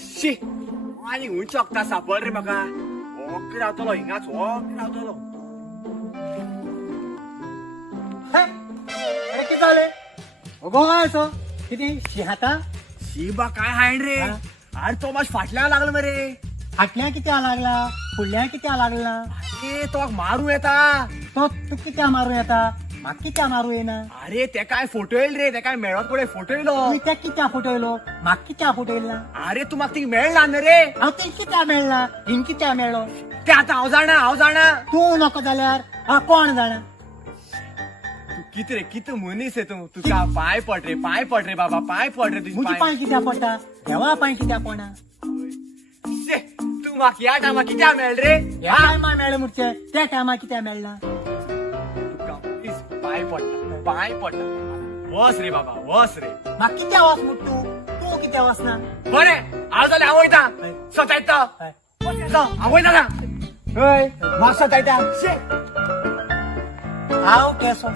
शी आनी उंच वखदां सापड रे म्हाका वोक रावतलो हिंगाच वोक रावतलो. अरे किती झाले गो असो किती शिहाता शिबा काय हायण रे हा? अरे तो माश फाटल्यान लागला मरे. फाटल्या किती लागला फुडल्या किती लागला अरे तो मारू येता. तो तू किती मारू येता म्हाका किती मारू येना अरे ते काय फोटो येईल रे ते काय मेळत पडे फोटो येयलो. तुमी त्या कित्या फुटयलो म्हाका कित्या फुटयला अरे तू म्हाका थिंग मेळना न्ही रे. हांव ते कित्या मेळना हिंग कित्या मेळ्ळो ते आतां हांव जाणा. तूं नको जाल्यार कोण जाणा तू कित रे कित मनीस आहे तू. तुका पाय पड रे बाबा पाय पड रे तुझे मुजी पांय कित्या पडटा देवा पांय कित्या पडना शे, तू म्हाका ह्या टायमा कित्या मेळ रे. ह्या टायमा मेळ्ळें मुडचे त्या टायमा कित्या मेळना तुका प्लीज पाय पडटा वस रे बाबा वस रे. म्हाका कित्या वच मुट तूं कित्या वचना बरें हांव जाल्यार हांव वयता सतायता हांव वयना ना. म्हाका सतायता. हांव केसो